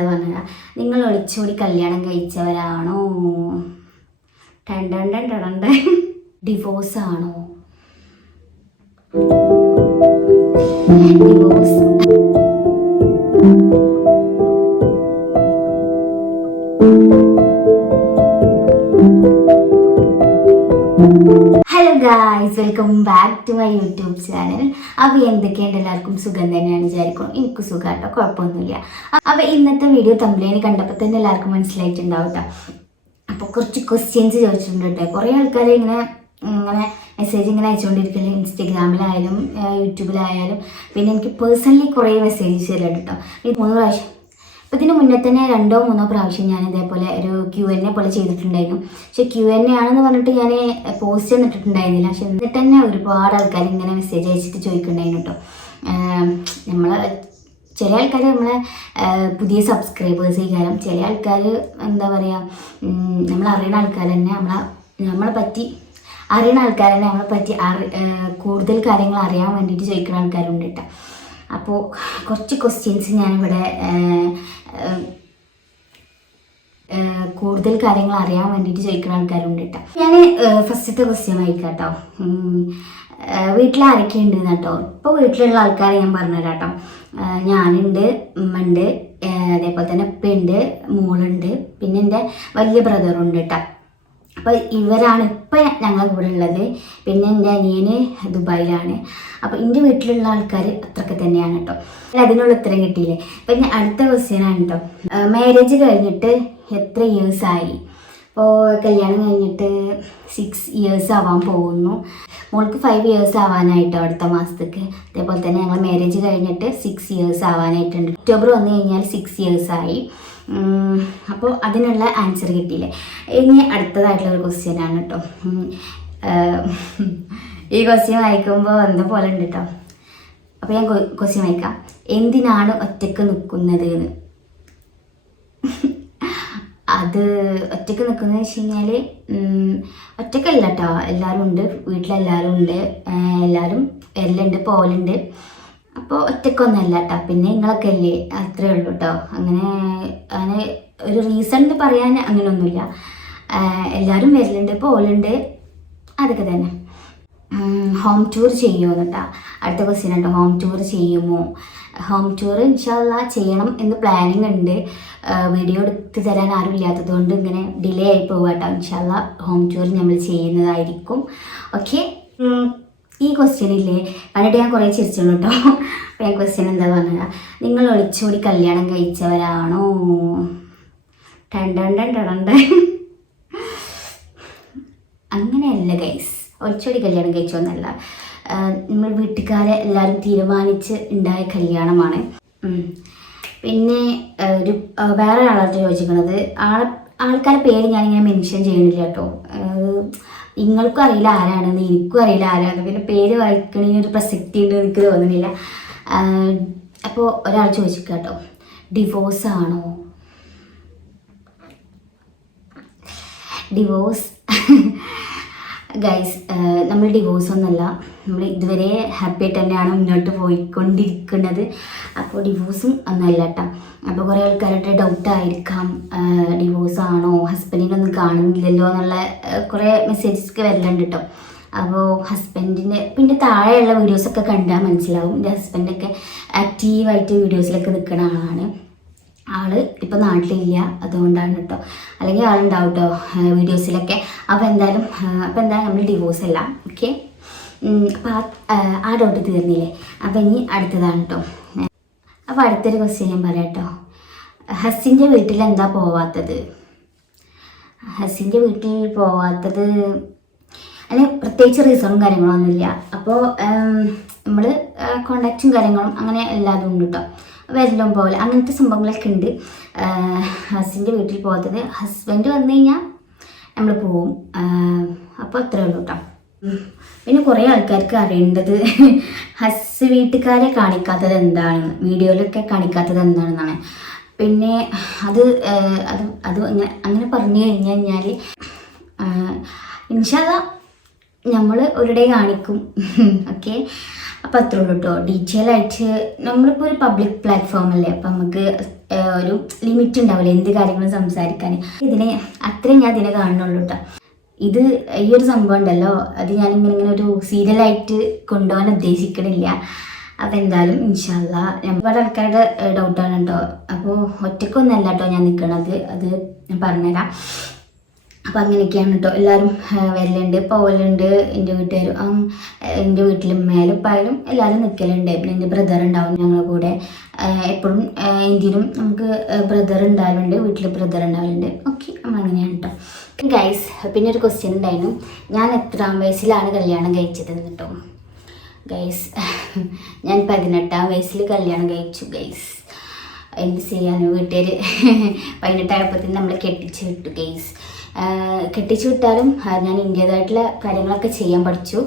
എന്താ പറഞ്ഞാൽ നിങ്ങൾ ഒളിച്ചോടി കല്യാണം കഴിച്ചവരാണോ? ടണ്ടൻ ടണ്ടൻ ഡിവോഴ്സ് ആണോ? Divorce guys welcome back to my YouTube channel അപ്പോൾ എന്തൊക്കെയുണ്ട് എല്ലാവർക്കും സുഖം തന്നെയാണ് വിചാരിക്കണം എനിക്ക് സുഖം കേട്ടോ കുഴപ്പമൊന്നുമില്ല. അപ്പോൾ ഇന്നത്തെ വീഡിയോ തമ്മിലേന് കണ്ടപ്പോൾ തന്നെ എല്ലാവർക്കും മനസ്സിലായിട്ടുണ്ടാവും കേട്ടോ അപ്പോൾ കുറച്ച് ക്വസ്റ്റ്യൻസ് ചോദിച്ചിട്ടുണ്ട് കേട്ടോ കുറേ ആൾക്കാർ ഇങ്ങനെ ഇങ്ങനെ മെസ്സേജ് ഇങ്ങനെ അയച്ചുകൊണ്ടിരിക്കില്ല ഇൻസ്റ്റഗ്രാമിലായാലും യൂട്യൂബിലായാലും പിന്നെ എനിക്ക് പേഴ്സണലി കുറേ മെസ്സേജ് തരുന്നുണ്ട് കേട്ടോ ഈ മൂന്ന് പ്രാവശ്യം അപ്പോൾ ഇതിന് മുന്നേ തന്നെ രണ്ടോ മൂന്നോ പ്രാവശ്യം ഞാൻ ഇതേപോലെ ഒരു ക്യു എൻ എ പോലെ ചെയ്തിട്ടുണ്ടായിരുന്നു. പക്ഷെ ക്യു എൻ എ ആണെന്ന് പറഞ്ഞിട്ട് ഞാൻ പോസ്റ്റ് ചെയ്തിട്ടുണ്ടായിരുന്നില്ല പക്ഷെ എന്നിട്ട് തന്നെ ഒരുപാട് ആൾക്കാർ ഇങ്ങനെ മെസ്സേജ് അയച്ചിട്ട് ചോദിക്കുന്നുണ്ടായിരുന്നു കേട്ടോ. നമ്മൾ ചില ആൾക്കാർ നമ്മളെ പുതിയ സബ്സ്ക്രൈബേഴ്സ് കാരണം ചില ആൾക്കാർ എന്താ പറയുക നമ്മൾ അറിയുന്ന ആൾക്കാർ തന്നെ നമ്മളെ നമ്മളെ പറ്റി അറിയുന്ന ആൾക്കാർ തന്നെ നമ്മളെ പറ്റി അറി കൂടുതൽ കാര്യങ്ങൾ അറിയാൻ വേണ്ടിയിട്ട് ചോദിക്കുന്ന ആൾക്കാരുണ്ട് കേട്ടോ. അപ്പോൾ കുറച്ച് ക്വസ്റ്റ്യൻസ് ഞാനിവിടെ കൂടുതൽ കാര്യങ്ങൾ അറിയാൻ വേണ്ടിയിട്ട് ചോദിക്കുന്ന ആൾക്കാരുണ്ട് കേട്ടോ. ഞാൻ ഫസ്റ്റത്തെ ക്വസ്റ്റ്യൻ വായിക്കാം കേട്ടോ വീട്ടിൽ ആരൊക്കെ ഉണ്ട് കേട്ടോ. ഇപ്പോൾ വീട്ടിലുള്ള ആൾക്കാരെ ഞാൻ പറഞ്ഞുതരാം കേട്ടോ. ഞാനുണ്ട് ഉമ്മ അതേപോലെ തന്നെ ഉപ്പയുണ്ട് മോളുണ്ട് പിന്നെ എന്റെ വലിയ ബ്രദറുണ്ട് കേട്ടോ. അപ്പോൾ ഇവരാണ് ഇപ്പം ഞങ്ങൾക്ക് കൂടെ ഉള്ളത് പിന്നെ എന്റെ അനിയന് ദുബായിലാണ്. അപ്പോൾ എന്റെ വീട്ടിലുള്ള ആൾക്കാർ അത്രയൊക്കെ തന്നെയാണ് കേട്ടോ അതിനുള്ള ഉത്തരം കിട്ടിയില്ലേ? ഇനി അടുത്ത ക്വസ്റ്റ്യൻ ആണ് കേട്ടോ മാരേജ് കഴിഞ്ഞിട്ട് എത്ര ഇയേഴ്സ് ആയി? അപ്പോൾ കല്യാണം കഴിഞ്ഞിട്ട് സിക്സ് ഇയേഴ്സ് ആവാൻ പോകുന്നു. മോൾക്ക് ഫൈവ് ഇയേഴ്സ് ആവാനായിട്ട് അടുത്ത മാസത്തേക്ക്. അതേപോലെ തന്നെ ഞങ്ങൾ മാരേജ് കഴിഞ്ഞിട്ട് സിക്സ് ഇയേഴ്സ് ആവാനായിട്ടുണ്ട്. ഒക്ടോബർ വന്നു കഴിഞ്ഞാൽ സിക്സ് ഇയേഴ്സ് ആയി. അപ്പോൾ അതിനുള്ള ആൻസർ കിട്ടിയില്ലേ? ഇനി അടുത്തതായിട്ടുള്ള ഒരു ക്വസ്റ്റ്യൻ ആണ് കേട്ടോ. ഈ ക്വസ്റ്റ്യൻ വായിക്കുമ്പോൾ എന്താ പോലെ ഉണ്ട് കേട്ടോ അപ്പോൾ ഞാൻ ക്വസ്റ്റ്യൻ വായിക്കാം. എന്തിനാണ് ഒറ്റയ്ക്ക് നിൽക്കുന്നത് എന്ന്? അത് ഒറ്റയ്ക്ക് നിൽക്കുന്നത് വെച്ച് കഴിഞ്ഞാൽ ഒറ്റക്കല്ല കേട്ടോ എല്ലാവരും ഉണ്ട് വീട്ടിലെല്ലാവരും ഉണ്ട് എല്ലാവരും എല്ലുണ്ട് പോലുണ്ട് അപ്പോൾ ഒറ്റക്കൊന്നല്ല കേട്ടോ പിന്നെ നിങ്ങളൊക്കെ അല്ലേ അത്രേ ഉള്ളൂ കേട്ടോ അങ്ങനെ അങ്ങനെ ഒരു റീസൺ പറയാൻ അങ്ങനെയൊന്നുമില്ല എല്ലാവരും വരലുണ്ട് പോലുണ്ട് അതൊക്കെ തന്നെ. ഹോം ടൂർ ചെയ്യുമോ കേട്ടോ അടുത്ത ക്വസ്റ്റ്യൻ കേട്ടോ ഹോം ടൂർ ചെയ്യുമോ? ഹോം ടൂർ ഇൻഷാല്ല ചെയ്യണം എന്ന് പ്ലാനിങ് ഉണ്ട്. വീഡിയോ എടുത്ത് തരാൻ ആരും ഇല്ലാത്തത് കൊണ്ട് ഇങ്ങനെ ഡിലേ ആയി പോകുക കേട്ടോ ഇൻഷാല്ല ഹോം ടൂർ നമ്മൾ ചെയ്യുന്നതായിരിക്കും. ഓക്കെ ഈ ക്വസ്റ്റ്യൻ ഇല്ലേ? കണ്ടിട്ട് ഞാൻ കുറേ ചിരിച്ചുള്ളൂ കേട്ടോ അപ്പം ഞാൻ ക്വസ്റ്റ്യൻ എന്താ പറഞ്ഞത്? നിങ്ങൾ ഒളിച്ചോടി കല്യാണം കഴിച്ചവരാണോ? ടണ്ടൻ അങ്ങനെയല്ല ഗൈസ് ഒളിച്ചോടി കല്യാണം കഴിച്ചോന്നല്ല നമ്മൾ വീട്ടുകാരെ എല്ലാവരും തീരുമാനിച്ച് ഉണ്ടായ കല്യാണമാണ്. പിന്നെ ഒരു വേറെ ആളായിട്ട് ചോദിച്ചിരിക്കുന്നത്. ആളെ ആൾക്കാരുടെ പേര് ഞാനിങ്ങനെ മെൻഷൻ ചെയ്യണില്ല കേട്ടോ നിങ്ങൾക്കും അറിയില്ല ആരാണെന്ന് എനിക്കും അറിയില്ല ആരാണെന്ന് പിന്നെ പേര് വായിക്കണതിന് ഒരു പ്രസക്തി ഉണ്ട് എനിക്ക് തോന്നുന്നില്ല. അപ്പോൾ ഒരാൾ ചോദിച്ചിരിക്കുക കേട്ടോ ഡിവോഴ്സ് ആണോ? ഡിവോഴ്സ് ഗൈസ് നമ്മൾ ഡിവോഴ്സ് ഒന്നുമല്ല. നമ്മൾ ഇതുവരെ ഹാപ്പി ആയിട്ട് തന്നെയാണ് മുന്നോട്ട് പോയിക്കൊണ്ടിരിക്കുന്നത്. അപ്പോൾ ഡിവോഴ്സും ഒന്നല്ല കേട്ടോ അപ്പോൾ കുറേ ആൾക്കാരുടെ ഡൗട്ട് ആയിരിക്കാം. ഡിവോഴ്സ് ആണോ? ഹസ്ബൻഡിനൊന്നും കാണുന്നില്ലല്ലോ എന്നുള്ള കുറേ മെസ്സേജസ് ഒക്കെ വരലുണ്ട് കേട്ടോ അപ്പോൾ ഹസ്ബൻഡിന്റെ പിന്നെ താഴെയുള്ള വീഡിയോസൊക്കെ കണ്ടാൽ മനസ്സിലാവും. എന്റെ ഹസ്ബൻഡൊക്കെ ആക്റ്റീവായിട്ട് വീഡിയോസിലൊക്കെ നിൽക്കുന്ന ആളാണ്. ആൾ ഇപ്പം നാട്ടിലില്ല അതുകൊണ്ടാണ് കേട്ടോ അല്ലെങ്കിൽ ആളുണ്ടാവും കേട്ടോ വീഡിയോസിലൊക്കെ അപ്പോൾ എന്തായാലും അപ്പോൾ എന്തായാലും നമ്മൾ ഡിവോഴ്സ് അല്ല ഓക്കെ അപ്പോൾ ആ ഡൗട്ട് തീർന്നില്ലേ? അപ്പോൾ ഇനി അടുത്തതാണ് കേട്ടോ അപ്പോൾ അടുത്തൊരു ക്വസ്റ്റ്യൻ ഞാൻ പറയാം കേട്ടോ ഹസ്സിന്റെ വീട്ടിൽ എന്താ പോവാത്തത്? ഹസിന്റെ വീട്ടിൽ പോവാത്തത് അതിന് പ്രത്യേകിച്ച് റീസണും കാര്യങ്ങളൊന്നുമില്ല അപ്പോൾ നമ്മൾ കോണ്ടാക്റ്റും കാര്യങ്ങളും അങ്ങനെ എല്ലാതും ഉണ്ട് കേട്ടോ വരലും പോലെ അങ്ങനത്തെ സംഭവങ്ങളൊക്കെ ഉണ്ട്. ഹസ്സിന്റെ വീട്ടിൽ പോകാത്തത് ഹസ്ബൻഡ് വന്നു കഴിഞ്ഞാൽ നമ്മൾ പോവും. അപ്പോൾ അത്രേ ഉള്ളൂ കേട്ടോ പിന്നെ കുറേ ആൾക്കാർക്ക് അറിയേണ്ടത് ഹസ് വീട്ടുകാരെ കാണിക്കാത്തത് എന്താണെന്ന് വീഡിയോയിലൊക്കെ കാണിക്കാത്തത് എന്താണെന്നാണ്. പിന്നെ അത് അത് അത് അങ്ങനെ അങ്ങനെ പറഞ്ഞു കഴിഞ്ഞു കഴിഞ്ഞാൽ ഇൻഷാല്ല നമ്മൾ ഒരു ഡേ കാണിക്കും. ഓക്കെ? അപ്പം അത്രേ ഉള്ളൂ കേട്ടോ ഡീറ്റെയിൽ ആയിട്ട് നമ്മളിപ്പോൾ ഒരു പബ്ലിക് പ്ലാറ്റ്ഫോം അല്ലേ? അപ്പം നമുക്ക് ഒരു ലിമിറ്റ് ഉണ്ടാവില്ല? എന്ത് കാര്യങ്ങളും സംസാരിക്കാൻ ഇതിനെ അത്രയും ഞാൻ ഇതിനെ കാണുന്നുള്ളൂ കേട്ടോ ഇത് ഈ ഒരു സംഭവം ഉണ്ടല്ലോ. അത് ഞാനിങ്ങനെ ഇങ്ങനെ ഒരു സീരിയലായിട്ട് കൊണ്ടുപോകാൻ ഉദ്ദേശിക്കണില്ല. അപ്പം എന്തായാലും ഇൻഷാല്ല ഒരുപാട് ആൾക്കാരുടെ ഡൗട്ടാണ് കേട്ടോ അപ്പോൾ ഒറ്റയ്ക്കൊന്നല്ല കേട്ടോ ഞാൻ നിൽക്കണത് അത് ഞാൻ പറഞ്ഞുതരാം. അപ്പോൾ അങ്ങനെയൊക്കെയാണ് കേട്ടോ എല്ലാവരും വരലുണ്ട് പോവലുണ്ട് എന്റെ വീട്ടുകാരും എന്റെ വീട്ടിലും മേലെ പായാലും എല്ലാവരും നിൽക്കലുണ്ട് പിന്നെ എന്റെ ബ്രദർ ഉണ്ടാവും ഞങ്ങളുടെ കൂടെ. എപ്പോഴും ഇന്ത്യയിലും നമുക്ക് ബ്രദർ ഉണ്ടാവലുണ്ട് വീട്ടിൽ ബ്രദർ ഉണ്ടാവലുണ്ട്. ഓക്കെ നമ്മൾ അങ്ങനെയാണ് കേട്ടോ ഗൈസ് പിന്നെ ഒരു ക്വസ്റ്റ്യൻ ഉണ്ടായിരുന്നു. ഞാൻ എത്രാം വയസ്സിലാണ് കല്യാണം കഴിച്ചതെന്ന് കേട്ടോ ഗൈസ് ഞാൻ പതിനെട്ടാം വയസ്സിൽ കല്യാണം കഴിച്ചു ഗൈസ് എന്ത് ചെയ്യാനോ വീട്ടുകാർ പതിനെട്ടായപ്പോഴത്തേന് നമ്മൾ കെട്ടിച്ച് വിട്ടു ഗൈസ് കെട്ടിച്ചു വിട്ടാലും ഞാൻ ഇന്ത്യതായിട്ടുള്ള കാര്യങ്ങളൊക്കെ ചെയ്യാൻ പഠിച്ചു.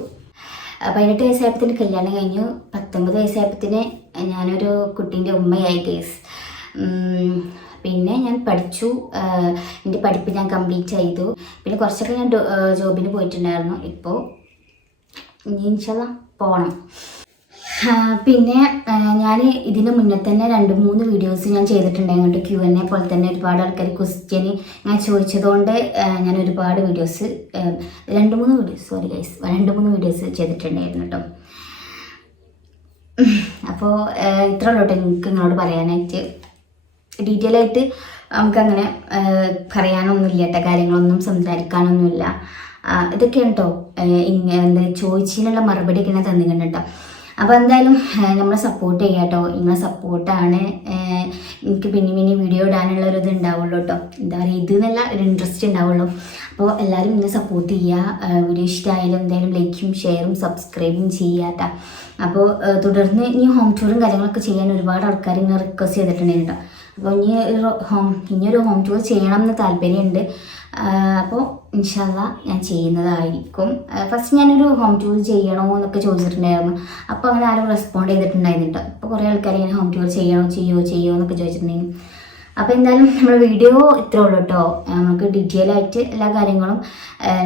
പതിനെട്ട് വയസ്സായപ്പത്തിന് കല്യാണം കഴിഞ്ഞു. പത്തൊമ്പത് വയസ്സായപ്പത്തിന് ഞാനൊരു കുട്ടീന്റെ ഉമ്മയായി കേസ് പിന്നെ ഞാൻ പഠിച്ചു. എന്റെ പഠിപ്പ് ഞാൻ കംപ്ലീറ്റ് ചെയ്തു. പിന്നെ കുറച്ചൊക്കെ ഞാൻ ജോബിന് പോയിട്ടുണ്ടായിരുന്നു. ഇപ്പോൾ ഇനി ഇൻഷാല്ല പോകണം പിന്നെ ഞാൻ ഇതിന് മുന്നേ തന്നെ രണ്ട് മൂന്ന് വീഡിയോസ് ഞാൻ ചെയ്തിട്ടുണ്ട് അങ്ങോട്ട് ക്യു എൻ എ പോലെ തന്നെ ഒരുപാട് ആൾക്കാർ ക്വസ്റ്റ്യൻ ഞാൻ ചോദിച്ചതുകൊണ്ട് ഞാൻ ഒരുപാട് വീഡിയോസ് രണ്ട് മൂന്ന് വീഡിയോസ് സോറി ഗൈസ് രണ്ട് മൂന്ന് വീഡിയോസ് ചെയ്തിട്ടുണ്ടായിരുന്നു കേട്ടോ. അപ്പോൾ ഇത്ര ഉള്ളൂ നിങ്ങൾക്ക് നിങ്ങളോട് പറയാനായിട്ട്. ഡീറ്റെയിൽ ആയിട്ട് നമുക്കങ്ങനെ പറയാനൊന്നുമില്ല കേട്ടോ കാര്യങ്ങളൊന്നും സംസാരിക്കാനൊന്നുമില്ല. ഇതൊക്കെയാണ് കേട്ടോ ഇങ്ങനെ ചോദിച്ചതിനുള്ള മറുപടി ഒക്കെ ഞാൻ തന്നിട്ടുണ്ട് കേട്ടോ. അപ്പോൾ എന്തായാലും നമ്മളെ സപ്പോർട്ട് ചെയ്യുക കേട്ടോ നിങ്ങളെ സപ്പോർട്ടാണ് എനിക്ക് പിന്നെ പിന്നെ വീഡിയോ ഇടാനുള്ള ഒരു ഇത് ഉണ്ടാവുള്ളൂ കേട്ടോ എന്താ പറയുക ഇത് എന്നല്ല ഒരു ഇൻട്രസ്റ്റ് ഉണ്ടാവുള്ളൂ അപ്പോൾ എല്ലാവരും നിങ്ങൾ സപ്പോർട്ട് ചെയ്യുക വീഡിയോ ഇഷ്ടമായാലും എന്തായാലും ലൈക്കും ഷെയറും സബ്സ്ക്രൈബും കേട്ടോ അപ്പോൾ തുടർന്ന് ഇനി ഹോം ടൂറും കാര്യങ്ങളൊക്കെ ചെയ്യാൻ ഒരുപാട് ആൾക്കാർ ഇങ്ങനെ റിക്വസ്റ്റ് ചെയ്തിട്ടുണ്ടായിരുന്നു കേട്ടോ അപ്പോൾ ഇനി ഒരു ഹോം ഇനിയൊരു ഹോം ടൂർ ചെയ്യണം എന്ന് താല്പര്യമുണ്ട് അപ്പോൾ ഇൻഷാല്ല ഞാൻ ചെയ്യുന്നതായിരിക്കും. ഫസ്റ്റ് ഞാനൊരു ഹോം ടൂർ ചെയ്യണോ എന്നൊക്കെ ചോദിച്ചിട്ടുണ്ടായിരുന്നു. അപ്പോൾ അങ്ങനെ ആരും റെസ്പോണ്ട് ചെയ്തിട്ടുണ്ടായിരുന്നില്ല അപ്പോൾ കുറേ ആൾക്കാർ ഇങ്ങനെ ഹോം ടൂർ ചെയ്യണോ ചെയ്യോ ചെയ്യോ എന്നൊക്കെ ചോദിച്ചിട്ടുണ്ടായിരുന്നു അപ്പോൾ എന്തായാലും നമ്മുടെ വീഡിയോ ഇത്രേ ഉള്ളൂ കേട്ടോ നമുക്ക് ഡീറ്റെയിൽ ആയിട്ട് എല്ലാ കാര്യങ്ങളും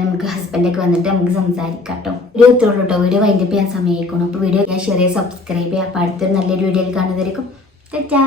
നമുക്ക് ഹസ്ബൻഡൊക്കെ വന്നിട്ട് നമുക്ക് സംസാരിക്കാം കേട്ടോ വീഡിയോ ഇത്രേ ഉള്ളൂ കേട്ടോ വീഡിയോ വൈൻഡപ്പ് ചെയ്യാൻ സമയമായിക്കണം അപ്പോൾ വീഡിയോ ഞാൻ ഷെയർ സബ്സ്ക്രൈബ് ചെയ്യാം. അപ്പോൾ അടുത്തൊരു നല്ലൊരു വീഡിയോയിൽ കാണുന്നതായിരിക്കും തെറ്റാ